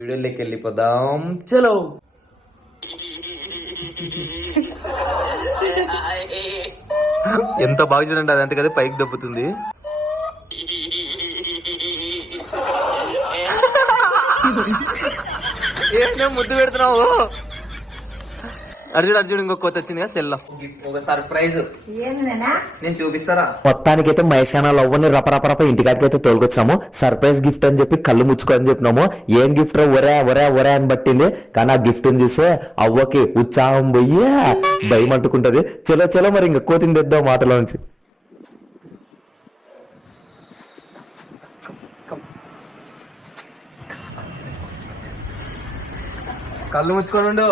వీడియోలోకి వెళ్ళిపోదాం. చలో. ఎంత బాగా చూడండి, అది అంతే కదా పైకి దెబ్బతుంది. ఏ ముద్దు పెడుతున్నావు? అర్జుడు ఇంకో కొత్త వచ్చింది కదా సెల్ లో ఒక సర్ప్రైజ్ నేను చూపిస్తారా. మొత్తానికైతే మహేష్ ఖానా లవ్వని రపరపరప ఇంటికాడికైతే తోలుకొచ్చాము. సర్ప్రైజ్ గిఫ్ట్ అని చెప్పి కళ్ళు ముచ్చుకో అని చెప్పినాము. ఏం గిఫ్ట్ ఒరే అని పట్టింది. కానీ ఆ గిఫ్ట్ ని చూస్తే అవ్వకి ఉత్సాహం పోయి భయం అంటుకుంటది. చలో మరి ఇంకా కోతిని తెద్దాం మాటలో నుంచి. కళ్ళు ముచ్చుకొని ఉండు.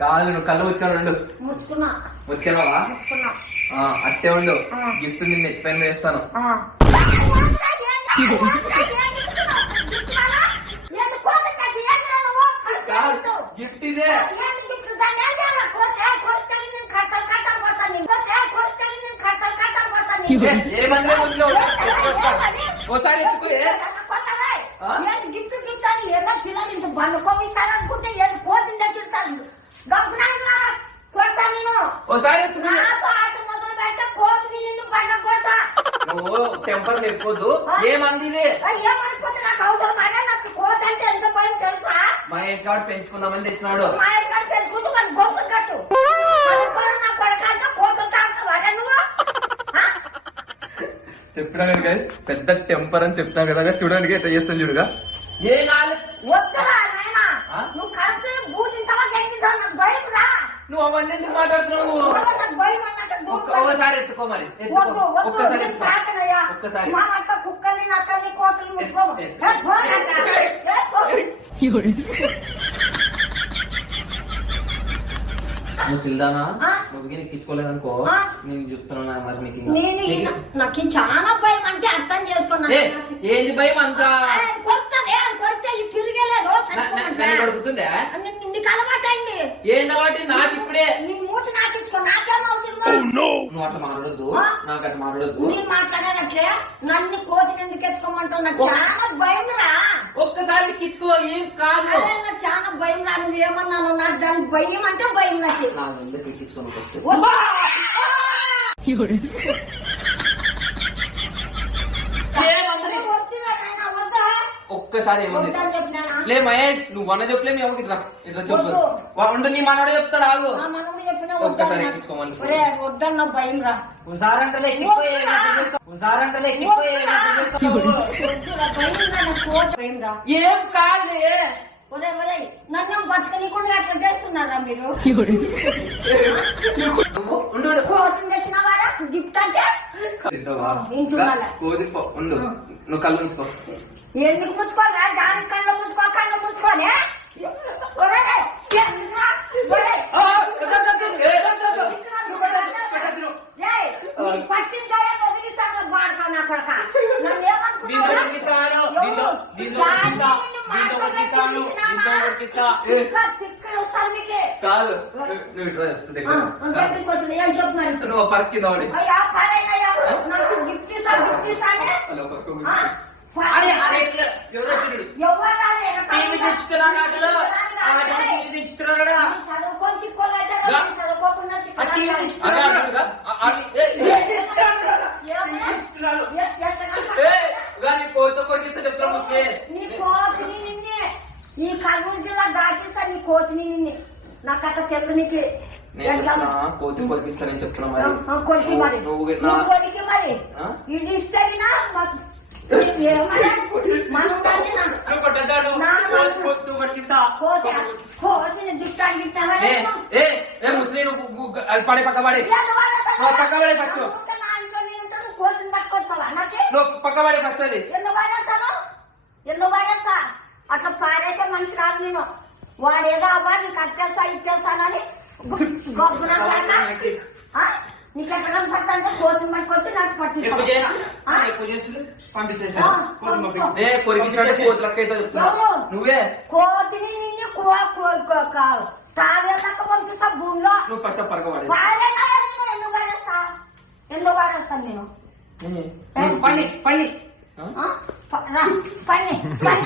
కాదు నువ్వు కళ్ళు ముచ్చుకొని ఉండు. ముచ్చుకున్నావా? అట్టే ఉండు. గిఫ్ట్ నిన్ను ఎక్స్ప్లెయిన్ చేస్తాను. గిఫ్ట్ ఇదే. ఓసారి ఎత్తుకోలే నువ్వు టెంపర్ లేకపోదు. ఏమందిలే మహేష్ గారు పెంచుకుందామని తెచ్చినాడు. చెప్పినా కదా గైస్, పెద్ద టెంపర్ అని చెప్పినా కదా. చూడడానికి ఎట్లా చేస్తాను చూడుగా. నువ్వు అవన్నీ ఎందుకు మాట్లాడుతున్నావు? ఒక్కసారి ఎత్తుకో మరి. ఒక్కసారి ఒక్కసారి నువ్వు సిల్దానా నువ్వు ఎక్కించుకోలేదనుకో నేను చెప్తున్నా. మరి నాకు చాలా భయం అంటే అర్థం చేసుకున్నా. ఏంటి భయం అంతా? తిరిగేలేదు అడుగుతుందా? నీకు అలవాటు అయింది. ఏంటి అలవాటు? నాకు ఇప్పుడే నీ మూతి నాటించుకో. నాకేం అవసరం? నువ్వు అట్లా మాట్లాడద్దు. నాకు అట్లా మాట్లాడద్దు. నేను మాట్లాడాలంటే నన్ను కోతిని ఎందుకు ఎత్తుకోమంటావు? నాకు చాలా భయం రా. ఒక్కసారి ఎక్కించుకో. ఏం కాదు. నాకు చాలా భయం రా. నువ్వు ఏమన్నాను? నాకు దాని భయం అంటే భయం. నాకు ఎక్కించుకోను ఫస్ట్. ఒక్కసారి ఏమంది లే మహేష్, నువ్వు వన చెప్పలే. మేము ఇట్లా ఇట్లా చెప్పు ఉండు. నీ మనోడే చెప్తాడు. ఆగు. ఒక్కసారి ఎక్కించుకోమని. వద్దన్న భయం రా. ఏం కాదులే. నన్ను బతకని కూడా అట్లా చేస్తున్నారా మీరు? తెచ్చినవారా గిఫ్ట్ అంటే? ఉండు, నువ్వు కళ్ళు ఉంచుకో. ఎందుకు ముచ్చుకోరా? దాని కళ్ళు ముచ్చుకో. కళ్ళు ముచ్చుకోనే పట్టించారా వదిలిస్తాను బాడుకో నా కొడక. నన్ను కాదు నువ్వు పక్కి నాకు గిఫ్ట్ ఈ కర్నూలు జిల్లా దాటిస్తా నీ కోతిని. నిన్ను నాకు అట్లా తెలుగు. నీకు కోతి కొరికిస్తానని చెప్తున్నా. కొరికి మరి కొరికి మరి ఇది ఇస్తే పడే పక్క పడే పక్క పడే ఫస్ట్. కోతిని పట్టుకొచ్చావా? నువ్వు పక్క పడే ఫస్ట్. అది ఎందుకు పాడేస్తా? అట్లా పాడేసే మనిషి కాదు నేను. వాడేదో అవ్వా నీకు అచ్చేస్తా ఇచ్చేస్తానని నీకు ఎక్కడ పడుతుంటే కోతిని పట్టుకొచ్చి నాకు నువ్వే కోతిని నిన్ను కావేళ్ళక పంపిస్తా భూమిలో. నువ్వు ఫస్ట్ పరగవాడు. ఎందుకు పాడేస్తాను నేను? పని పని పని